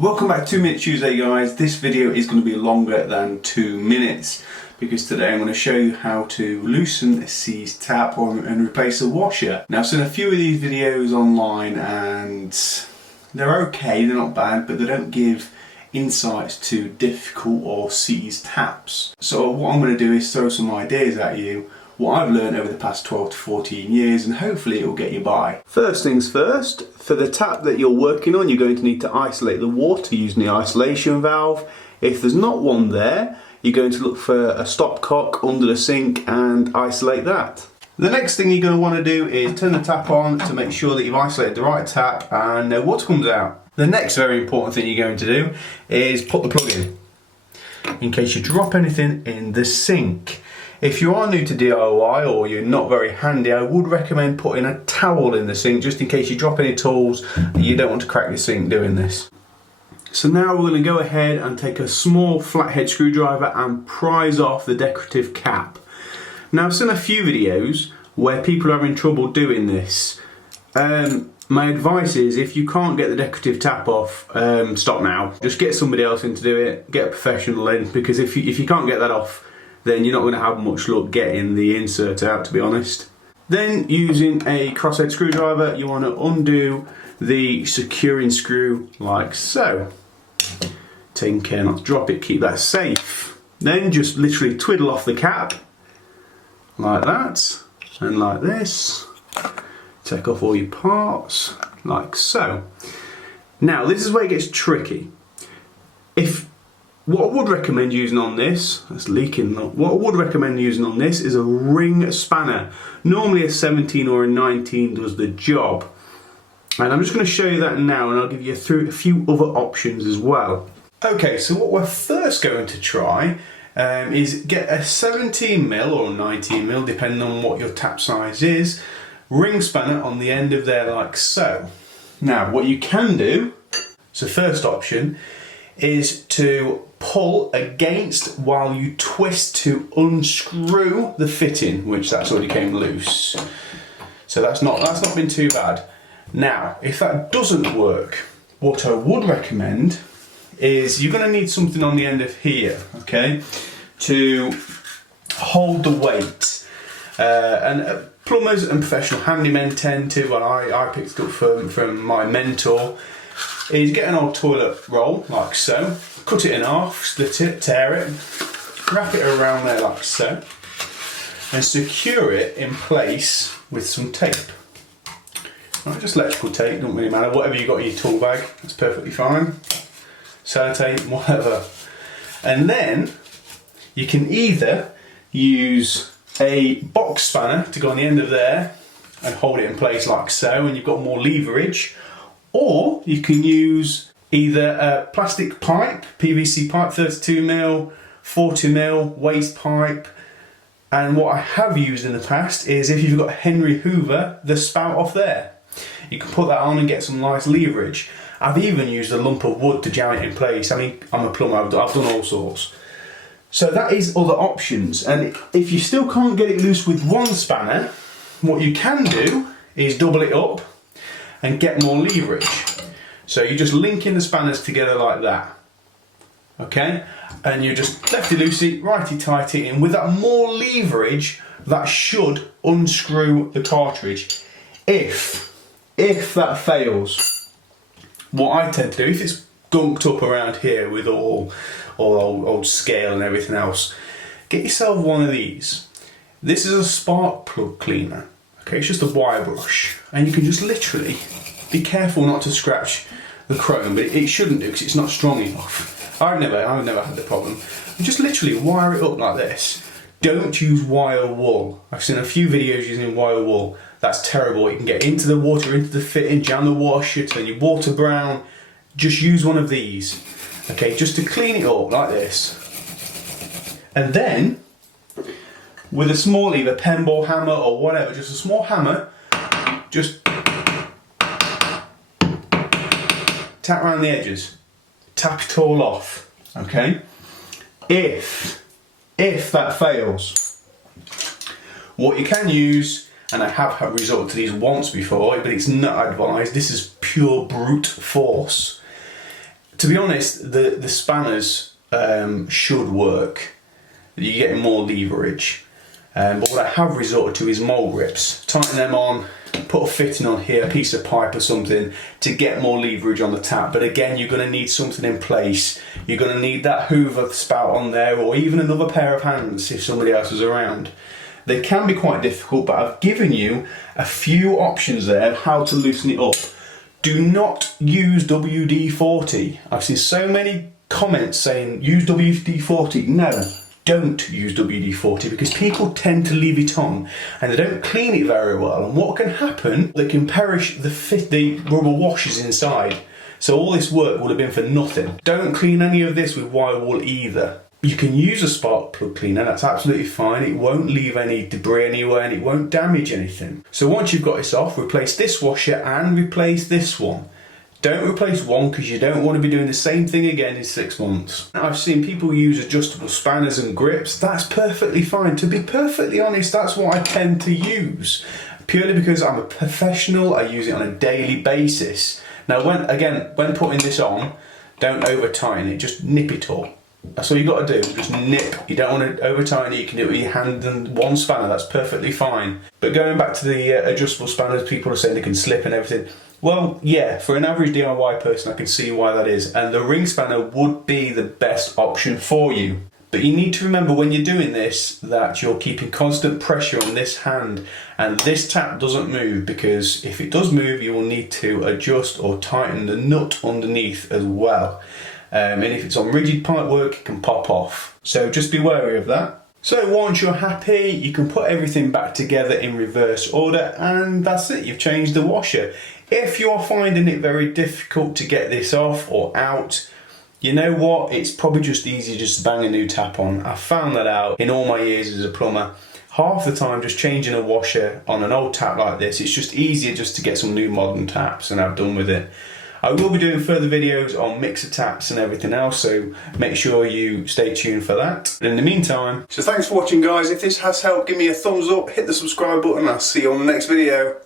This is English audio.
Welcome back to 2 Minute Tuesday, guys. This video is going to be longer than 2 minutes because today I'm going to show you how to loosen a seized tap and replace a washer. Now I've seen a few of these videos online and they're okay, they're not bad, but they don't give insights to difficult or seized taps. So what I'm going to do is throw some ideas at you, what I've learned over the past 12 to 14 years, and hopefully it will get you by. First things first, for the tap that you're working on, you're going to need to isolate the water using the isolation valve. If there's not one there, you're going to look for a stopcock under the sink and isolate that. The next thing you're going to want to do is turn the tap on to make sure that you've isolated the right tap and no water comes out. The next very important thing you're going to do is put the plug in case you drop anything in the sink. If you are new to DIY or you're not very handy, I would recommend putting a towel in the sink just in case you drop any tools and you don't want to crack the sink doing this. So now we're going to go ahead and take a small flathead screwdriver and prise off the decorative cap. Now I've seen a few videos where people are having trouble doing this. My advice is, if you can't get the decorative tap off, stop now. Just get somebody else in to do it, get a professional in, because if you can't get that off, then you're not going to have much luck getting the insert out, to be honest. Then, using a crosshead screwdriver, you want to undo the securing screw like so. Taking care not to drop it, keep that safe. Then just literally twiddle off the cap, like that, and like this. Take off all your parts, like so. Now, this is where it gets tricky. What I would recommend using on this, that's leaking, what I would recommend using on this is a ring spanner. Normally a 17 or a 19 does the job. And I'm just going to show you that now, and I'll give you a few other options as well. Okay, so what we're first going to try is get a 17mm or 19mm, depending on what your tap size is, ring spanner on the end of there like so. Now what you can do, so first option, is to pull against while you twist to unscrew the fitting, which that's already came loose. So that's not been too bad. Now, if that doesn't work, what I would recommend is you're going to need something on the end of here, okay, to hold the weight. And plumbers and professional handymen tend to, well, I picked it up from my mentor, is get an old toilet roll like so, cut it in half, split it, tear it, wrap it around there like so, and secure it in place with some tape. Right, just electrical tape, don't really matter, whatever you got in your tool bag, that's perfectly fine. Sellotape, whatever. And then you can either use a box spanner to go on the end of there and hold it in place like so, and you've got more leverage. Or you can use either a plastic pipe, PVC pipe, 32mm, 40mm, waste pipe. And what I have used in the past is, if you've got a Henry Hoover, the spout off there. You can put that on and get some nice leverage. I've even used a lump of wood to jam it in place. I mean, I'm a plumber, I've done all sorts. So that is other options. And if you still can't get it loose with one spanner, what you can do is double it up and get more leverage. So you're just linking the spanners together like that, okay? And you just lefty-loosey, righty-tighty, and with that more leverage, that should unscrew the cartridge. If that fails, what I tend to do, if it's gunked up around here with all old scale and everything else, get yourself one of these. This is a spark plug cleaner. Okay, it's just a wire brush, and you can just literally be careful not to scratch the chrome, but it shouldn't do because it's not strong enough. I've never had the problem. You just literally wire it up like this. Don't use wire wool. I've seen a few videos using wire wool. That's terrible. It can get into the water, into the fitting, jam the water shut, and your water brown. Just use one of these, okay, just to clean it up like this. And then, with a small, either pen ball hammer or whatever, just a small hammer, just tap around the edges, tap it all off, okay? If that fails, what you can use, and I have resorted to these once before, but it's not advised, this is pure brute force. To be honest, the spanners should work. You're getting more leverage. But what I have resorted to is mole grips. Tighten them on, put a fitting on here, a piece of pipe or something to get more leverage on the tap. But again, you're going to need something in place. You're going to need that Hoover spout on there, or even another pair of hands if somebody else is around. They can be quite difficult, but I've given you a few options there of how to loosen it up. Do not use WD-40. I've seen so many comments saying use WD-40. No. Don't use WD-40 because people tend to leave it on and they don't clean it very well, and what can happen, they can perish the rubber washers inside. So all this work would have been for nothing. Don't clean any of this with wire wool either. You can use a spark plug cleaner, that's absolutely fine. It won't leave any debris anywhere and it won't damage anything. So once you've got this off, replace this washer and replace this one. Don't replace one because you don't want to be doing the same thing again in 6 months. I've seen people use adjustable spanners and grips. That's perfectly fine. To be perfectly honest, that's what I tend to use. Purely because I'm a professional, I use it on a daily basis. Now when putting this on, don't over tighten it, just nip it all. That's all you got to do, just nip. You don't want to over tighten it, you can do it with your hand and one spanner, that's perfectly fine. But going back to the adjustable spanners, people are saying they can slip and everything. Well, yeah, for an average DIY person, I can see why that is, and the ring spanner would be the best option for you. But you need to remember when you're doing this that you're keeping constant pressure on this hand, and this tap doesn't move, because if it does move, you will need to adjust or tighten the nut underneath as well. And if it's on rigid pipe work, it can pop off. So just be wary of that. So once you're happy, you can put everything back together in reverse order, and that's it, you've changed the washer. If you're finding it very difficult to get this off or out, you know what, it's probably just easier just to bang a new tap on. I found that out in all my years as a plumber. Half the time just changing a washer on an old tap like this, it's just easier just to get some new modern taps and I've done with it. I will be doing further videos on mixer taps and everything else, so make sure you stay tuned for that. But in the meantime, so thanks for watching guys. If this has helped, give me a thumbs up, hit the subscribe button, and I'll see you on the next video.